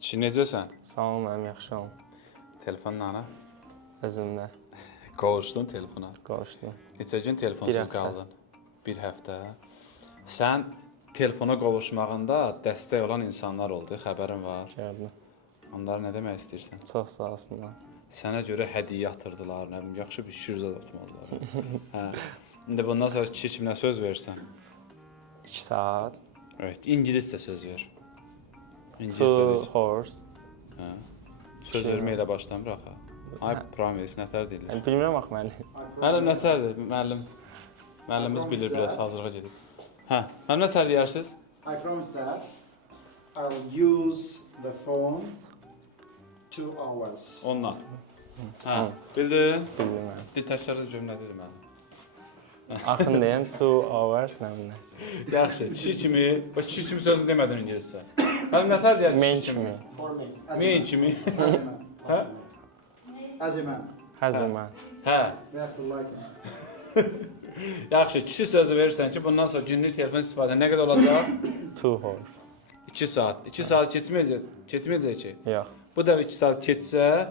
Kişi necəsən? Sağ ol, mənim yaxşıyam. Telefon nana? Özümdə Qovuşdun telefona. qovuşdum. Neçə gün telefonsuz Bir həftə. qaldın? Bir həftə. Sən telefona qovuşmağında dəstək olan insanlar oldu, xəbərin var. Gördüm. Onlara nə demək istəyirsən? Çox sağ olsunlar. Sənə görə hədiyyə atırdılar, nə bilim, yaxşı bir şirzə atmadılar. Hə. İndi bundan sonra kişi kimə söz versən? 2 saat. Evet, ingiliscə söz ver. To İngiliscə deyir. horse. Hə. Söz verməyə də başlamır axı. I promise, nətər deyirlər? Yəni, bilmirəm axı mən. Müəllim nətərdir? Müəllimimiz bilir biraz hazırlığa gedib. Hə, müəllim nətər deyirsiniz? I promise that I will use the phone 2 hours. Ondan. Hə, bildin? Bilmirəm. Bir təkrarda cümlədir müəllim. Axın deyən 2 hours nə biləsə. Yaxşı, kişi kimi, bax kişi kimi sözünü demədin ingiliscə. Müəllim nətər deyir Men kişi kimi. kimi? For me. As Men a kimi. man. Hə? As a man. Həzmən. Hə. We have to like him. Yaxşı, kişi sözü verirsən ki, bundan sonra günlük telefon istifadə nə qədər olacaq? 2 horse. 2 saat. 2 saat keçməyəcək ki. Yox. Bu da 2 saat keçsə,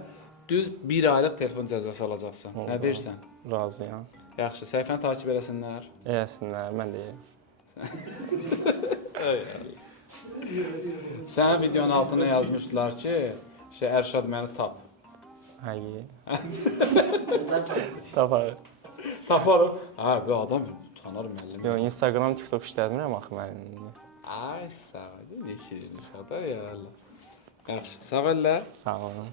düz 1 aylıq telefon cəzası alacaqsan. Nə Oldu. deyirsən? Razıyam. Yaxşı, səhifəni takib eləsinlər. Eləsinlər, mən deyirəm. Sənin videonun altına yazmışdılar ki, Ərşad məni tap. Həqiqi. Is that right? Taparıq. Taparım. Hə, bu adam tanır müəllim. Yox, Instagram, TikTok işlətmirəm axı mən indi. Ay, sağ ol. Ne şirin uşaqlar ya Allah. Yaxşı, sağ ollar. Sağ olun.